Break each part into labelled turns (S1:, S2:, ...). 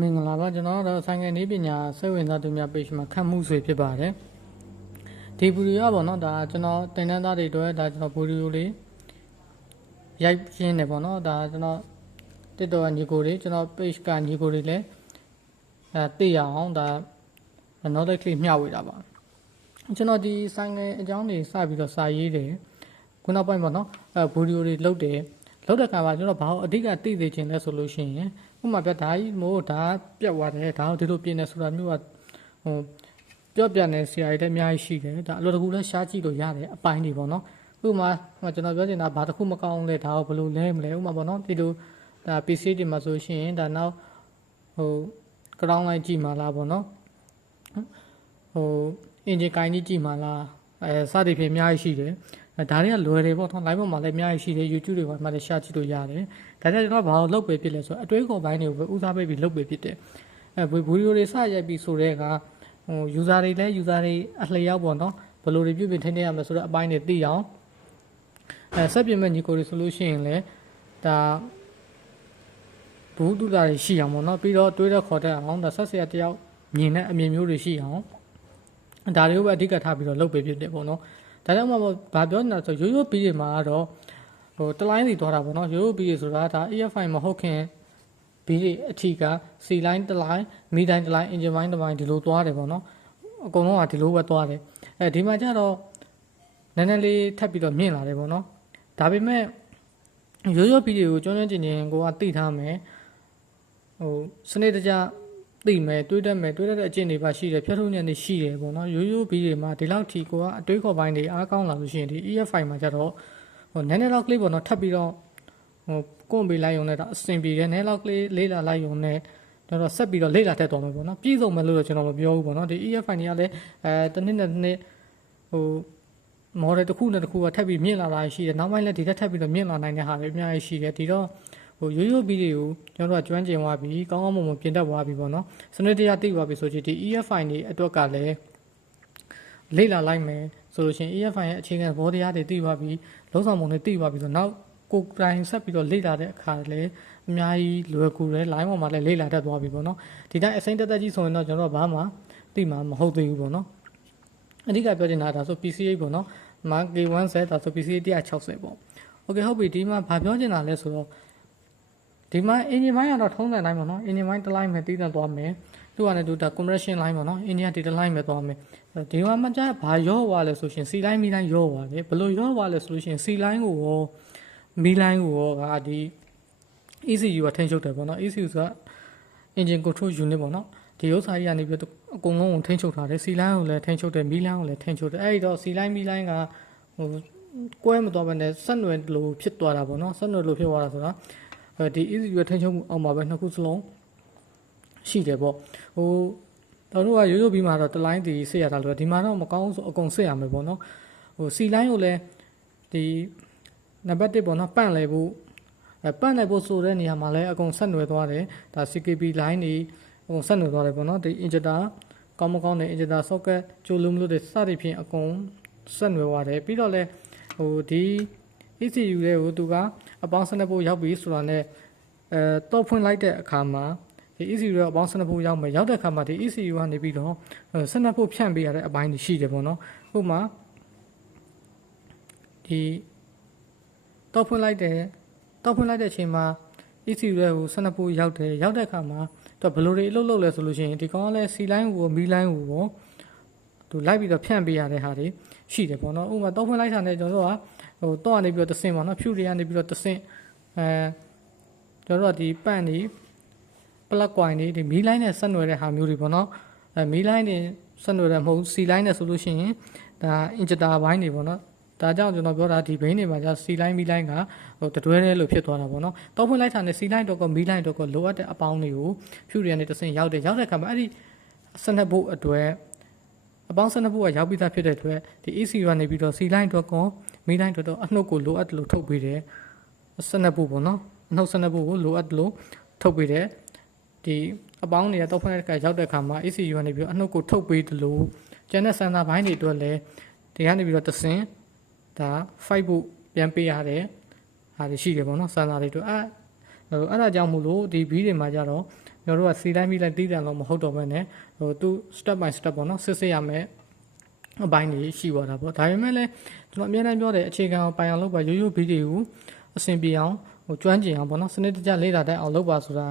S1: မင်္ဂလာပါကျွန်တော်တို့ဆိုင်ငယ်နည်းပညာစိတ်ဝင်စားသူများ page မှာခန့်မှုဆွေဖြစ်ပါတယ်ဒီဗီဒီယိုကပေါ့နော်ဒါကျွန်တော်တင်တန်းသားတွေအတွက်ဒါကျွန်တော်ဗီဒီယိုလေးရိုက်ရှင်းနေပေါ့နော်ဒါကျွန်တော် TikTok ကညီကိုတွေကျွန်တော် page ကညီကိုတွေလည်းအဲသိရအောင်ဒါ knowledge လေးမျှဝေတာပါကျွန်တော်ဒီဆိုင်ငယ်အကြောင်းတွေစပြီးတော့စာရေးတယ်ခုနောက်ပိုင်းပေါ့နော်အဲဗီဒီယိုတွေလုပ်တယ် လုပ်တဲ့အခါမှာကျွန်တော်ဘာလို့အဓိကသိသိချင်လဲဆိုလို့ရှိရင်ဥပမာပြဒါကြီးမို့ဒါပြက်သွားတယ်ဒါကိုဒီလိုပြင်နေဆိုတာမျိုးကဟိုပြော့ပြန်နေဆရာကြီးလည်းအများကြီးရှိတယ်ဒါအလိုတကူလည်းရှားကြည့်လို့ရတယ်အပိုင်းတွေပေါ့နော်ဥပမာဟိုကျွန်တော်ပြောချင်တာဘာတစ်ခုမကောင်းလဲဒါကိုဘယ်လိုလဲမလဲဥပမာပေါ့နော်ဒီလိုဒါ PC တွေမှာဆိုရှင်ဒါနောက်ဟို ground line ကြည့်မှာလားပေါ့နော်ဟို engine ကိုင်းကြီးကြည့်မှာလားအဲစသည်ဖြင့်အများကြီးရှိတယ်အဲ ဒါတွေကလွယ်တယ်ပေါ့နော် live ပေါ်မှာလည်းအများကြီးရှိတယ် YouTube တွေမှာလည်းရှာကြည့်လို့ရတယ်ဒါကြောင့်ကျွန်တော်ဘာလို့လုပ်ပေးဖြစ်လဲဆိုတော့အတွေးခေါ်ပိုင်းတွေကိုပဲဦးစားပေးပြီးလုပ်ပေးဖြစ်တယ်အဲဗီဒီယိုတွေစရိုက်ပြီးဆိုတဲ့အခါဟို user တွေလည်း user တွေအလျောက်ပေါ့နော်ဘယ်လိုတွေပြုပြင်ထိန်းသိမ်းရမလဲဆိုတော့အပိုင်းတွေသိအောင်အဲဆက်ပြင်မဲ့ညီကိုတွေဆိုလို့ရှိရင်လည်းဒါဘူးတူတာတွေရှိအောင်ပေါ့နော်ပြီးတော့တွေးတော့ခေါ်တတ်အောင်ဒါဆက်ဆရာတယောက်မြင်တဲ့အမြင်မျိုးတွေရှိအောင်ဒါတွေကိုပဲအဓိကထားပြီးတော့လုပ်ပေးဖြစ်တယ်ပေါ့နော် ဒါကြောင့်မို့ဘာပြောနေတာဆိုရိုးရိုးပြီးတွေမှာတော့ဟိုတလိုင်းစီသွားတာပေါ့နော်ရိုးရိုးပြီးတွေဆိုတာဒါ EFI မဟုတ်ခင်ဘီးတွေအထီက C line တလိုင်းမီတိုင်းတလိုင်း engine line တလိုင်းဒီလိုသွားတယ်ပေါ့နော်အကုန်လုံးကဒီလိုပဲသွားတယ်အဲဒီမှာကျတော့နည်းနည်းလေးထပ်ပြီးတော့မြင့်လာတယ်ပေါ့နော်ဒါပေမဲ့ရိုးရိုးပြီးတွေကိုကျွမ်းကျွမ်းကျင်ကျင်ကိုကသိထားမယ်ဟိုစနစ်တကျ သိမယ်တွေးတတ်မယ်တွေးတတ်တဲ့အကျင့်တွေပါရှိတယ်ဖြတ်ထုတ်ဉာဏ်တွေရှိတယ်ပေါ့နော်ရိုးရိုးပြီးတွေမှာဒီလောက်ထိကိုကအတွေးခေါ်ပိုင်းတွေအားကောင်းလာလို့ရှိရင်ဒီ EFI မှာကျတော့ဟိုနည်းနည်းတော့ clip ပေါ့နော်ထပ်ပြီးတော့ဟိုကွန်ပေးလိုက်ရုံနဲ့တော့အဆင်ပြေတယ်နည်းလောက်လေးလေးလာလိုက်ရုံနဲ့ကျွန်တော်ဆက်ပြီးတော့လေးလာတက်သွားမှာပေါ့နော်ပြည့်စုံမယ်လို့တော့ကျွန်တော်မပြောဘူးပေါ့နော်ဒီ EFI တွေကလည်းအဲတစ်နှစ်နဲ့တစ်နှစ်ဟို model တစ်ခုနဲ့တစ်ခုကထပ်ပြီးမြင့်လာတာရှိတယ်နောက်ပိုင်းလည်းဒီထက်ထပ်ပြီးတော့မြင့်လာနိုင်တဲ့ဟာတွေအများကြီးရှိတယ်ဒီတော့ ဟိုရိုးရိုးပြီးတွေကိုကျွန်တော်တို့ကကျွမ်းကျင်သွားပြီးကောင်းကောင်းမွန်မွန်ပြင်တတ်သွားပြီးပေါ့နော်စနစ်တရားသိသွားပြီဆိုချင်ဒီ EFI နေအတွက်ကလည်းလေ့လာလိုက်မယ်ဆိုလို့ရှိရင် EFI ရဲ့အခြေခံသဘောတရားတွေသိသွားပြီးလုံးဆောင်ပုံတွေသိသွားပြီးဆိုတော့နောက်ကိုယ်တိုင်ဆက်ပြီးတော့လေ့လာတဲ့အခါလည်းအများကြီးလွယ်ကူတယ် line ပေါ်မှာလည်းလေ့လာတတ်သွားပြီပေါ့နော်ဒီတိုင်းအစိမ့်တက်တက်ကြီးဆိုရင်တော့ကျွန်တော်ဘာမှသိမှာမဟုတ်သေးဘူးပေါ့နော်အဓိကပြောချင်တာဒါဆို PCA ပေါ့နော် Mark K1 set ဒါဆို PCA 160ပေါ့ Okay ဟုတ်ပြီဒီမှာဘာပြောချင်တာလဲဆိုတော့ ဒီမှာ engine ဘိုင်းကတော့ထုံးစံတိုင်းပေါ့နော် engine ဘိုင်းတစ်လိုင်းပဲတည်တံ့သွားမယ်သူကလည်းသူဒါ compression line ပေါ့နော် engine ဒီတစ်လိုင်းပဲသွားမယ်ဒီမှာမှကျဘာရော့သွားလဲဆိုရှင် C line မီ line ရော့သွားတယ်ဘယ်လိုရော့သွားလဲဆိုလို့ရှင် C line ကိုရောမီ line ကိုရောကဒီ ECU ကထိန်းချုပ်တယ်ပေါ့နော် ECU က engine control unit ပေါ့နော်ဒီဥစ္စာကြီးကနေပြီးတော့အကုန်လုံးကိုထိန်းချုပ်ထားတယ်စီလိုင်းကိုလည်းထိန်းချုပ်တယ်မီလိုင်းကိုလည်းထိန်းချုပ်တယ်အဲ့ဒီတော့စီလိုင်းမီလိုင်းကဟိုကွဲမသွားဘဲနဲ့ဆက်နွယ်လို့ဖြစ်သွားတာပေါ့နော်ဆက်နွယ်လို့ဖြစ်သွားတာဆိုတာ အဲဒီ ECU ရဲ့ထိန်းချုပ်မှုအောက်မှာပဲနှစ်ခုစလုံးရှိတယ်ပေါ့ဟိုတော်တို့ကရိုးရိုးပြီးမှတော့တလိုင်းတီစစ်ရတာလို့ဒီမှာတော့မကောင်းဆိုအကုန်စစ်ရမယ်ပေါ့နော်ဟိုစီလိုင်းကိုလည်းဒီနံပါတ်1ပေါ့နော်ပန့်လဲဖို့အဲပန့်လိုက်ဖို့ဆိုတဲ့နေရာမှာလည်းအကုန်ဆက်နွယ်သွားတယ်ဒါ CKB line တွေဟိုဆက်နွယ်သွားတယ်ပေါ့နော်ဒီ injector ကောင်းမကောင်းတဲ့ injector socket ကျိုးလုံးလို့တဲ့စသည်ဖြင့်အကုန်ဆက်နွယ်သွားတယ်ပြီးတော့လည်းဟိုဒီ ECU ရဲ့ဟိုသူကအပေါင်းစနစ်ဖို့ရောက်ပြီဆိုတာနဲ့အဲတော့ဖွင့်လိုက်တဲ့အခါမှာဒီ ECU ရဲ့အပေါင်းစနစ်ဖို့ရောက်မယ်ရောက်တဲ့အခါမှာဒီ ECU ကနေပြီးတော့စနစ်ဖို့ဖြန့်ပေးရတဲ့အပိုင်းတွေရှိတယ်ပေါ့နော်ဥပမာဒီတော့ဖွင့်လိုက်တဲ့တော့ဖွင့်လိုက်တဲ့အချိန်မှာ ECU ရဲ့ဟိုစနစ်ဖို့ရောက်တယ်ရောက်တဲ့အခါမှာတော့ဘယ်လိုတွေအလုပ်လုပ်လဲဆိုလို့ရှိရင်ဒီကောင်ကလည်း C line ကိုမီ line ကိုပေါ့သူလိုက်ပြီးတော့ဖြန့်ပေးရတဲ့ဟာတွေရှိတယ်ပေါ့နော်ဥပမာတော့ဖွင့်လိုက်တာနဲ့ကျွန်တော်တို့က ဟိုတော့ကနေပြီးတော့တဆင့်ပေါ့နော်ဖြူတွေကနေပြီးတော့တဆင့်အဲကျွန်တော်တို့ကဒီပန့်နေ plug coin တွေဒီမီ line နဲ့ဆက်နွယ်တဲ့ဟာမျိုးတွေပေါ့နော်အဲမီ line တွေဆက်နွယ်တဲ့မဟုတ် C line နဲ့ဆိုလို့ရှိရင်ဒါ injector ဘိုင်းတွေပေါ့နော်ဒါကြောင့်ကျွန်တော်ပြောတာဒီဘိန်းတွေမှာじゃ C line မီ line ကဟိုတတွဲတည်းလို့ဖြစ်သွားတာပေါ့နော်။တောက်ဖွင့်လိုက်တာနဲ့ C line တော့ကမီ line တော့ကလိုအပ်တဲ့အပေါင်းတွေကိုဖြူရီကနေတဆင့်ရောက်တယ်ရောက်တဲ့အခါမှာအဲ့ဒီစနက်ဖို့အတွက်အပေါင်းစနက်ဖို့ကရောက်ပြီးသားဖြစ်တဲ့အတွက်ဒီ ECU ကနေပြီးတော့ C line တော့က မီ line တော့အနှုတ်ကိုလိုအပ်တယ်လို့ထုတ်ပေးတယ်။စနက်ဖို့ပေါ့နော်။အနှုတ်စနက်ဖို့ကိုလိုအပ်တယ်လို့ထုတ်ပေးတယ်။ဒီအပေါင်းတွေကတောက်ဖွင့်တဲ့အခါရောက်တဲ့အခါမှာ ECU ကနေပြီးတော့အနှုတ်ကိုထုတ်ပေးတယ်လို့ကျန်တဲ့စမ်းသာဘိုင်းတွေအတွက်လည်းဒီကနေပြီးတော့တဆင့်ဒါ5ဖို့ပြန်ပေးရတယ်ဟာတွေရှိတယ်ပေါ့နော်စမ်းစာတွေတို့အဲ့အဲ့ဒါကြောင့်မို့လို့ဒီဘီးတွေမှာကြတော့ဟကျွန်တော်တို့ကစီတိုင်းပြီးလိုက်တီးတယ်တော့မဟုတ်တော့ဘဲနဲ့ဟိုသူ step by step ပေါ့နော်စစ်စစ်ရမယ် အပိုင်းတွေရှိသွားတာပေါ့ဒါပေမဲ့လည်းကျွန်တော်အများအားပြောတယ်အခြေခံအောင်ပိုင်အောင်လုပ်ပါရိုးရိုးဗီဒီယိုအဆင်ပြေအောင်ဟိုကျွမ်းကျင်အောင်ပေါ့နော်စနစ်တကျလေ့လာတတ်အောင်လုပ်ပါဆိုတာ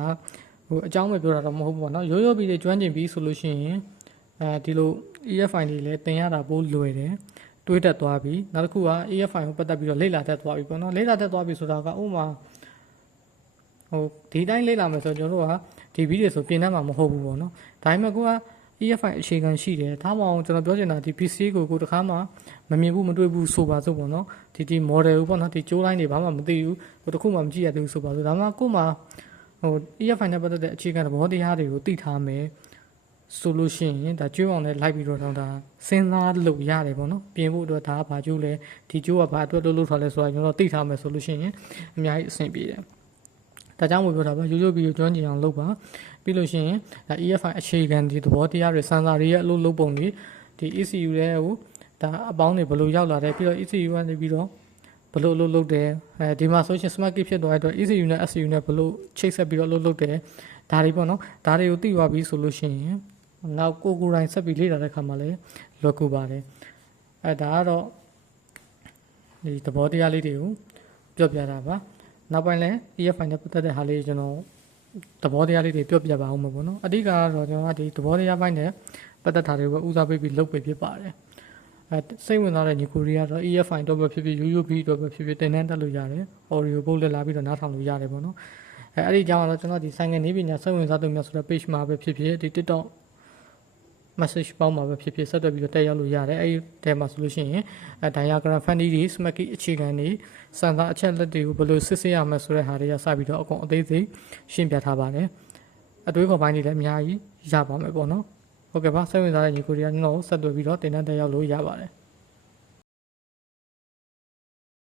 S1: ဟိုအကြောင်းပဲပြောတာတော့မဟုတ်ဘူးပေါ့နော်ရိုးရိုးဗီဒီယိုကျွမ်းကျင်ပြီဆိုလို့ရှိရင်အဲဒီလို EFI တွေလည်းတင်ရတာပို့လွယ်တယ်တွေးတက်သွားပြီနောက်တစ်ခုက EFI ကိုပတ်သက်ပြီးတော့လေ့လာတတ်သွားပြီပေါ့နော်လေ့လာတတ်သွားပြီဆိုတာကဥပမာဟိုဒီတိုင်းလေ့လာမယ်ဆိုတော့ကျွန်တော်တို့ကဒီဗီဒီယိုဆိုပြင်တတ်မှာမဟုတ်ဘူးပေါ့နော်ဒါပေမဲ့ကိုက EFI အခြေခံရှိတယ်ဒါမှမဟုတ်ကျွန်တော်ပြောချင်တာဒီ PC ကိုကိုတစ်ခါမှမမြင်ဘူးမတွေ့ဘူးဆိုပါစို့ပေါ့နော်ဒီဒီ model ကိုပေါ့နော်ဒီကြိုးလိုင်းတွေဘာမှမသိဘူးကိုတစ်ခုမှမကြည့်ရသေးဘူးဆိုပါစို့ဒါမှကို့မှာဟို EFI နဲ့ပတ်သက်တဲ့အခြေခံသဘောတရားတွေကိုသိထားမယ်ဆိုလို့ရှိရင်ဒါကျိုးအောင်နဲ့လိုက်ပြီးတော့တော့ဒါစဉ်းစားလို့ရတယ်ပေါ့နော်ပြင်ဖို့အတွက်ဒါကဘာကျိုးလဲဒီကျိုးကဘာအတွက်လို့လို့ထားလဲဆိုတာကျွန်တော်သိထားမယ်ဆိုလို့ရှိရင်အများကြီးအဆင်ပြေတယ်ဒါကြောင့်မို့ပြောတာပါရိုးရိုးပြီးကျွမ်းကျင်အောင်လုပ်ပါ ပြီးလို့ရှိရင်ဒါ EFI အခြေခံဒီသဘောတရားတွေစံစာတွေရဲ့အလုပ်လုပ်ပုံတွေဒီ ECU တွေကိုဒါအပေါင်းတွေဘယ်လိုရောက်လာတယ်ပြီးတော့ ECU ကနေပြီးတော့ဘယ်လိုအလုပ်လုပ်တယ်အဲဒီမှာဆိုရှင် smart key ဖြစ်သွားတဲ့အတွက် ECU နဲ့ SCU နဲ့ဘယ်လိုချိတ်ဆက်ပြီးတော့အလုပ်လုပ်တယ်ဒါတွေပေါ့နော်ဒါတွေကိုသိသွားပြီဆိုလို့ရှိရင်နောက်ကိုကိုယ်တိုင်ဆက်ပြီးလေ့လာတဲ့ခါမှာလည်းလွယ်ကူပါတယ်အဲဒါကတော့ဒီသဘောတရားလေးတွေကိုပြောပြတာပါနောက်ပိုင်းလည်း EFI နဲ့ပတ်သက်တဲ့ဟာလေးကျွန်တော် သဘောတရားလေးတွေပြောပြပါအောင်မှာပေါ့နော်အဓိကကတော့ကျွန်တော်ကဒီသဘောတရားပိုင်းနဲ့ပတ်သက်တာတွေကိုဦးစားပေးပြီးလုပ်ပေးဖြစ်ပါတယ်အဲစိတ်ဝင်စားတဲ့ညီကိုရီကတော့ EFI တော့ပဲဖြစ်ဖြစ် UUB တော့ပဲဖြစ်ဖြစ်တင်တန်းတက်လို့ရတယ် audio ပို့လက်လာပြီးတော့နားထောင်လို့ရတယ်ပေါ့နော်အဲအဲ့ဒီကြောင့်တော့ကျွန်တော်ဒီဆိုင်ငယ်နေပညာစိတ်ဝင်စားသူများဆိုတဲ့ page မှာပဲဖြစ်ဖြစ်ဒီ TikTok message ပေါင်းမှာပဲဖြစ်ဖြစ်ဆက်သွယ်ပြီးတော့တက်ရောက်လို့ရတယ်အဲ့ဒီထဲမှာဆိုလို့ရှိရင်အဲ diagram funny တွေ smacky အခြေခံတွေစံသားအချက်လက်တွေကိုဘယ်လိုစစ်ဆေးရမလဲဆိုတဲ့ဟာတွေကစပြီးတော့အကုန်အသေးစိတ်ရှင်းပြထားပါတယ်အတွေးခေါ်ပိုင်းတွေလည်းအများကြီးရပါမယ်ပေါ့နော်ဟုတ်ကဲ့ပါစိတ်ဝင်စားတဲ့ညီကိုတွေကကျွန်တော်ဆက်သွယ်ပြီးတော့တင်တန်းတက်ရောက်လို့ရပါတယ်